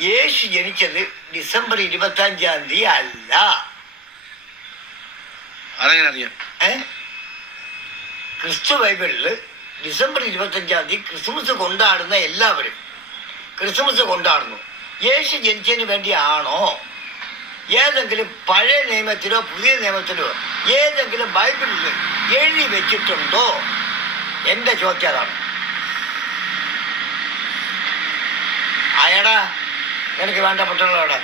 യേശു ജനിച്ചത് ഡിസംബർ ഇരുപത്തി അഞ്ചാം തീയതി അല്ല. ക്രിസ്തു ബൈബിളിൽ ഡിസംബർ ഇരുപത്തി അഞ്ചാം തീയതി ക്രിസ്മസ് കൊണ്ടാടുന്ന എല്ലാവരും ക്രിസ്മസ് കൊണ്ടാടുന്നു. യേശു ജനിച്ചതിന് വേണ്ടിയാണോ? ഏതെങ്കിലും പഴയ നിയമത്തിലോ പുതിയ നിയമത്തിലോ ഏതെങ്കിലും ബൈബിളിൽ എഴുതി വെച്ചിട്ടുണ്ടോ? എന്റെ ചോദ്യം അതാണ്. അയടാ എനിക്ക് വേണ്ടപ്പെട്ടുള്ളവിടെ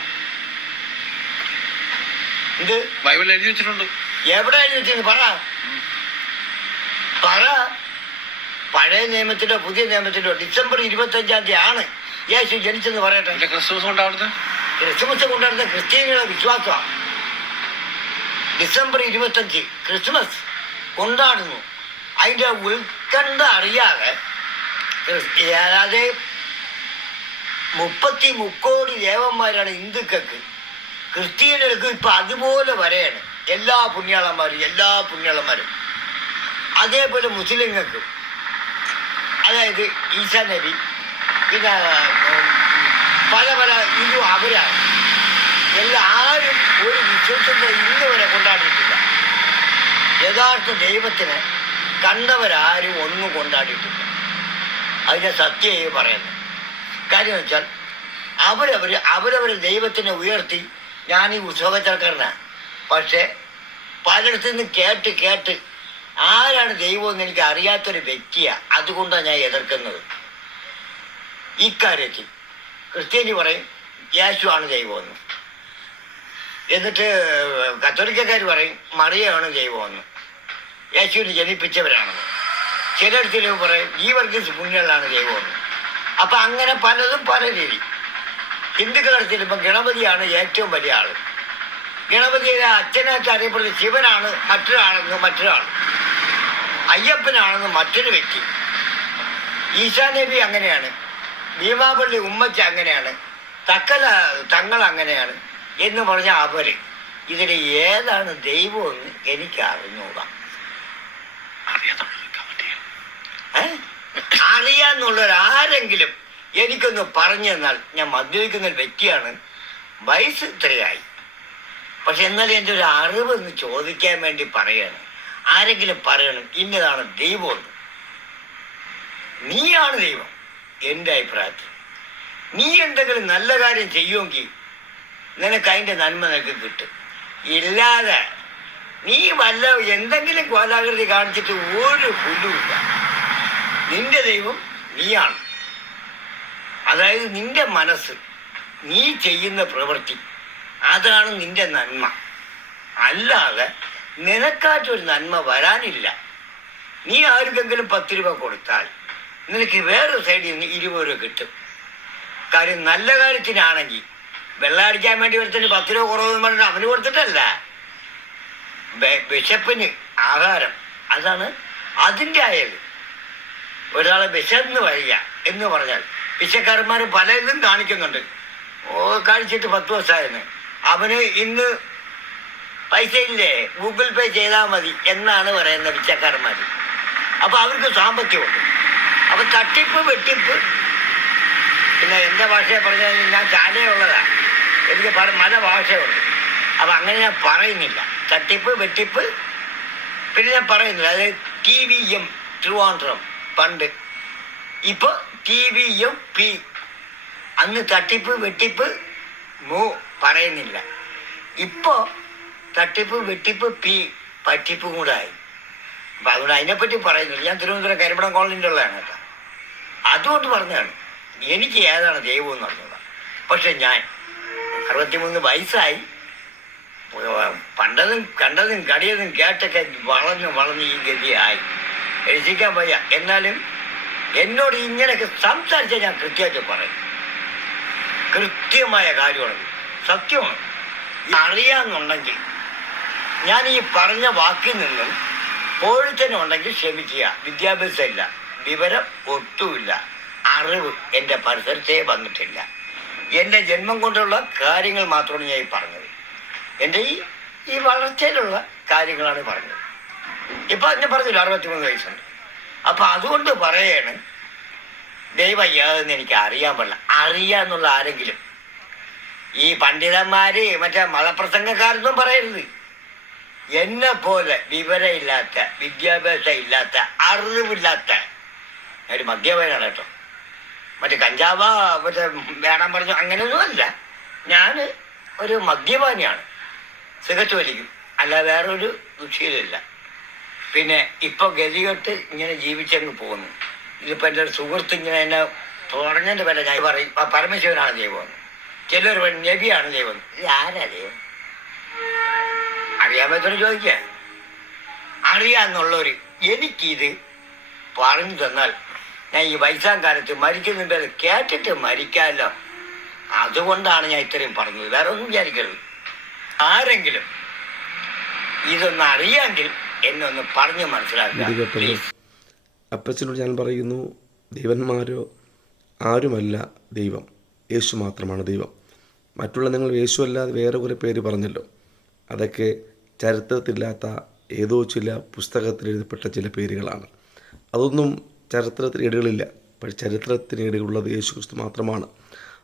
ഇത് ബൈബിളിൽ എഴുതി വെച്ചിട്ടുണ്ട്. എവിടെ എഴുതി വെച്ചിരുന്നു? പറ. പറ. പഴയ നിയമത്തിലോ പുതിയ നിയമത്തിലോ ഡിസംബർ ഇരുപത്തഞ്ചാം തീയതി ആണ് യേശു ജനിച്ചെന്ന് പറയട്ടെ. ക്രിസ്മസ് കൊണ്ടാടുന്നത് ക്രിസ്മസ് കൊണ്ടാടുന്ന ക്രിസ്ത്യാനികളുടെ വിശ്വാസമാണ് ഡിസംബർ ഇരുപത്തഞ്ച് ക്രിസ്മസ് കൊണ്ടാടുന്നു. അതിന്റെ ഉത്കണ്ഠ അറിയാതെ അതായത് മുപ്പത്തി മുക്കോടി ദേവന്മാരാണ് ഹിന്ദുക്കൾക്ക്. ക്രിസ്ത്യനുകൾക്ക് ഇപ്പൊ അതുപോലെ വരെയാണ്. എല്ലാ പുണ്യാളന്മാരും എല്ലാ പുണ്യാളന്മാരും. അതേപോലെ മുസ്ലിങ്ങൾക്കും. അതായത് ഈസാ നബി പിന്നെ പല പല ഇതും അവരാണ്. എല്ലാ ആരും ഒരു വിശ്വസത്തെ ഇന്ന് വരെ കൊണ്ടാടിയിട്ടില്ല. യഥാർത്ഥ ദൈവത്തിനെ കണ്ടവരാരും ഒന്നും കൊണ്ടാടിയിട്ടില്ല. അതിന്റെ സത്യമായി പറയുന്നത്. കാര്യം വെച്ചാൽ അവരവർ അവരവർ ദൈവത്തിനെ ഉയർത്തി ഞാൻ ഈ ഉത്സവച്ചക്കാരനാണ് പക്ഷേ പലയിടത്തു നിന്ന് കേട്ട് കേട്ട് ആരാണ് ദൈവം എന്ന് എനിക്ക് അറിയാത്തൊരു വ്യക്തിയാണ് അതുകൊണ്ടാണ് ഞാൻ എതിർക്കുന്നത്. ഇക്കാര്യത്തിൽ ക്രിസ്ത്യാനി പറയും യേശു ആണ് ദൈവമെന്ന് എന്നിട്ട് കത്തോലിക്കക്കാർ പറയും മറിയാണ് ദൈവമെന്ന് യേശുവിനെ ജനിപ്പിച്ചവരാണെന്ന്. ചിലയിടത്തിൽ പറയും ഈ വർഗീസ് പുണ്യങ്ങളാണ് ദൈവമെന്ന് അപ്പൊ അങ്ങനെ പലതും പല രീതി. ഹിന്ദുക്കളുടെ ചെല്ലുമ്പോൾ ഗണപതിയാണ് ഏറ്റവും വലിയ ആൾ. ഗണപതിയുടെ അച്ഛനായിട്ട് അറിയപ്പെടുന്ന ശിവനാണ് മറ്റൊരാളെന്ന് മറ്റൊരാൾ. അയ്യപ്പനാണെന്ന് മറ്റൊരു വ്യക്തി. ഈശാനബി അങ്ങനെയാണ്. ഭീമാപള്ളി ഉമ്മച്ച അങ്ങനെയാണ്. തക്കല തങ്ങൾ അങ്ങനെയാണ് എന്ന് പറഞ്ഞ അവർ. ഇതിൽ ഏതാണ് ദൈവമെന്ന് എനിക്ക് അറിഞ്ഞൂടാ ഏ? അറിയാന്നുള്ളവർ ആരെങ്കിലും എനിക്കൊന്ന് പറഞ്ഞു തന്നാൽ ഞാൻ മദ്യപിക്കുന്ന ഒരു വ്യക്തിയാണ്. വയസ്സ് ഇത്രയായി. പക്ഷെ എന്നാലും എന്റെ ഒരു അറിവ് എന്ന് ചോദിക്കാൻ വേണ്ടി പറയാണ്. ആരെങ്കിലും പറയണം ഇന്നതാണ് ദൈവം നീയാണ് ദൈവം എന്റെ അഭിപ്രായത്തിൽ. നീ എന്തെങ്കിലും നല്ല കാര്യം ചെയ്യുമെങ്കിൽ നിനക്ക് അതിന്റെ നന്മ നിനക്ക് കിട്ടും. ഇല്ലാതെ നീ വല്ല എന്തെങ്കിലും കോലാകൃതി കാണിച്ചിട്ട് ഒരു പുല്ലുമില്ല നിന്റെ ദൈവം നീയാണ്. അതായത് നിന്റെ മനസ്സ് നീ ചെയ്യുന്ന പ്രവൃത്തി അതാണ് നിന്റെ നന്മ. അല്ലാതെ നിനക്കാറ്റൊരു നന്മ വരാനില്ല. നീ ആർക്കെങ്കിലും പത്ത് രൂപ കൊടുത്താൽ നിനക്ക് വേറെ സൈഡിൽ നിന്ന് ഇരുപത് രൂപ കിട്ടും. കാര്യം നല്ല കാര്യത്തിനാണെങ്കിൽ വെള്ളം അടിക്കാൻ വേണ്ടി ഒരുത്തിന് പത്ത് രൂപ കുറവെന്ന് പറഞ്ഞിട്ട് അവന് കൊടുത്തിട്ടല്ല. വിശപ്പിന് ആഹാരം. അതാണ് അതിന്റെ ആയത് ഒരാളെ വിശന്ന് വരിക എന്ന് പറഞ്ഞാൽ പിച്ചക്കാരന്മാർ പലതും കാണിക്കുന്നുണ്ട്. ഓ കാണിച്ചിട്ട് പത്ത് ദിവസമായിരുന്നു അവന് ഇന്ന് പൈസ ഇല്ലേ? ഗൂഗിൾ പേ ചെയ്താൽ മതി എന്നാണ് പറയുന്നത് പിച്ചക്കാരന്മാർ അപ്പൊ അവർക്ക് സാമ്പത്തികമുണ്ട്. അപ്പൊ തട്ടിപ്പ് വെട്ടിപ്പ് പിന്നെ എന്റെ ഭാഷയെ പറഞ്ഞാൽ ഞാൻ ചാലയുള്ളതാ എനിക്ക് പല പല ഭാഷയുണ്ട്. അപ്പൊ അങ്ങനെ ഞാൻ പറയുന്നില്ല. തട്ടിപ്പ് വെട്ടിപ്പ് പിന്നെ ഞാൻ പറയുന്നില്ല. അതായത് ടി വി എം ട്രിവാൻഡ്രം പണ്ട്. ഇപ്പോൾ ടി വി എം പി അന്ന് തട്ടിപ്പ് വെട്ടിപ്പ് മൂ പറയുന്നില്ല. ഇപ്പോൾ തട്ടിപ്പ് വെട്ടിപ്പ് പി പറ്റിപ്പും കൂടായി. ആയി അപ്പം അതുകൊണ്ട് അതിനെപ്പറ്റി പറയുന്നില്ല. ഞാൻ തിരുവനന്തപുരം കരിമ്പടം കോളനിന്റെ ഉള്ളതാണ് കേട്ടോ. അതുകൊണ്ട് പറഞ്ഞതാണ്. എനിക്ക് ഏതാണ് ദൈവം എന്ന് പറഞ്ഞത് പക്ഷെ ഞാൻ അറുപത്തിമൂന്ന് വയസ്സായി. പണ്ടതും കണ്ടതും കടിയതും കേട്ടൊക്കെ വളർന്ന് വളർന്ന് ഈ ഗതിയായി. രക്ഷിക്കാൻ വയ്യ. എന്നാലും എന്നോട് ഇങ്ങനെയൊക്കെ സംസാരിച്ചാൽ ഞാൻ കൃത്യമായിട്ട് പറയും. കൃത്യമായ കാര്യമാണ് സത്യമാണ്. അറിയാന്നുണ്ടെങ്കിൽ ഞാൻ ഈ പറഞ്ഞ വാക്കിൽ നിന്നും പോഴിത്തന്നെ ഉണ്ടെങ്കിൽ ക്ഷമിക്കുക. വിദ്യാഭ്യാസം ഇല്ല വിവരം ഒട്ടുമില്ല. അറിവ് എന്റെ പരിസരത്തേ വന്നിട്ടില്ല. എന്റെ ജന്മം കൊണ്ടുള്ള കാര്യങ്ങൾ മാത്രമാണ് ഞാൻ ഈ പറഞ്ഞത്. എന്റെ ഈ ഈ വളർച്ചയിലുള്ള കാര്യങ്ങളാണ് പറഞ്ഞത്. ഇപ്പൊ ഞാൻ പറഞ്ഞില്ല അറുപത്തിമൂന്ന് വയസ്സുണ്ട്. അപ്പൊ അതുകൊണ്ട് പറയാണ് ദൈവം എനിക്ക് അറിയാൻ പാടില്ല. അറിയാന്നുള്ള ആരെങ്കിലും ഈ പണ്ഡിതന്മാര് മറ്റേ മതപ്രസംഗക്കാരൊന്നും പറയരുത്. എന്നെ പോലെ വിവരമില്ലാത്ത വിദ്യാഭ്യാസം ഇല്ലാത്ത അറിവില്ലാത്ത ഒരു മദ്യപനാണ് കേട്ടോ. മറ്റേ കഞ്ചാവ മറ്റേ വേണം പറഞ്ഞു അങ്ങനെയൊന്നും അല്ല. ഞാൻ ഒരു മദ്യപാനിയാണ്. സിഗരറ്റ് വലിക്കും. അല്ല വേറൊരു വിഷയമില്ല പിന്നെ ഇപ്പൊ ഗതികെട്ട് ഇങ്ങനെ ജീവിച്ചങ്ങ് പോകുന്നു ഇതിപ്പോ എന്റെ ഒരു സുഹൃത്ത് ഇങ്ങനെ എന്നെ തുടങ്ങേണ്ട പല ഞാൻ പറയും "ആ പരമശിവനാണ് ദൈവം. ചിലർ പറയും നബിയാണ് ദൈവം. ഇത് ആരാ ദൈവം? അറിയാൻ പറ്റുന്ന ചോദിക്കുക അറിയാന്നുള്ളവര് എനിക്കിത് പറഞ്ഞു തന്നാൽ ഞാൻ ഈ വയസ്സാം കാലത്ത് മരിക്കുന്നുണ്ട് അത് കേട്ടിട്ട് മരിക്കാമല്ലോ. അതുകൊണ്ടാണ് ഞാൻ ഇത്രയും പറഞ്ഞത്. വേറെ ഒന്നും വിചാരിക്കരുത്. ആരെങ്കിലും ഇതൊന്ന് അറിയാമെങ്കിൽ എന്നെ ഒന്ന് പറഞ്ഞു മനസ്സിലാക്കുക അപ്പച്ചനോട് ഞാൻ പറയുന്നു ദേവന്മാരോ ആരുമല്ല ദൈവം. യേശു മാത്രമാണ് ദൈവം. മറ്റുള്ള നിങ്ങൾ യേശു അല്ലാതെ വേറെ കുറെ പേര് പറഞ്ഞല്ലോ. അതൊക്കെ ചരിത്രത്തില്ലാത്ത ഏതോ ചില പുസ്തകത്തിൽ എഴുതപ്പെട്ട ചില പേരുകളാണ്. അതൊന്നും ചരിത്രത്തിന് ഇടകളില്ല. പക്ഷെ ചരിത്രത്തിന് ഇടകളുള്ളത് യേശു ക്രിസ്തു മാത്രമാണ്.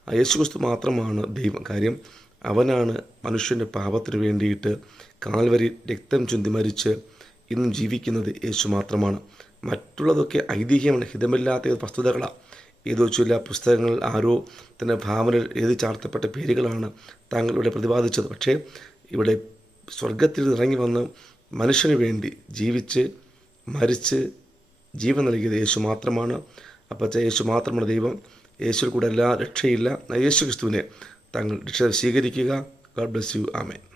ആ യേശു ക്രിസ്തു മാത്രമാണ് ദൈവം. കാര്യം അവനാണ് മനുഷ്യന്റെ പാപത്തിന് വേണ്ടിയിട്ട് കാൽവരി രക്തം ചുന്തി മരിച്ച് ഇന്നും ജീവിക്കുന്നത് യേശു മാത്രമാണ്. മറ്റുള്ളതൊക്കെ ഐതിഹ്യമാണ്. ഹിതമില്ലാത്ത വസ്തുതകളാണ് ഏതോ ചില പുസ്തകങ്ങളിൽ ആരോ തന്നെ ഭാവനയിൽ എഴുതി ചാർത്തപ്പെട്ട പേരുകളാണ് താങ്കൾ ഇവിടെ പ്രതിപാദിച്ചത്. പക്ഷേ ഇവിടെ സ്വർഗത്തിൽ ഇറങ്ങി വന്ന് മനുഷ്യന് വേണ്ടി ജീവിച്ച് മരിച്ച് ജീവൻ നൽകിയത് യേശു മാത്രമാണ്. അപ്പോൾ യേശു മാത്രമാണ് ദൈവം. യേശുവിൽ കൂടെ എല്ലാ രക്ഷയില്ല. യേശു ക്രിസ്തുവിനെ താങ്കൾ രക്ഷ സ്വീകരിക്കുക. God bless you. ആമേൻ.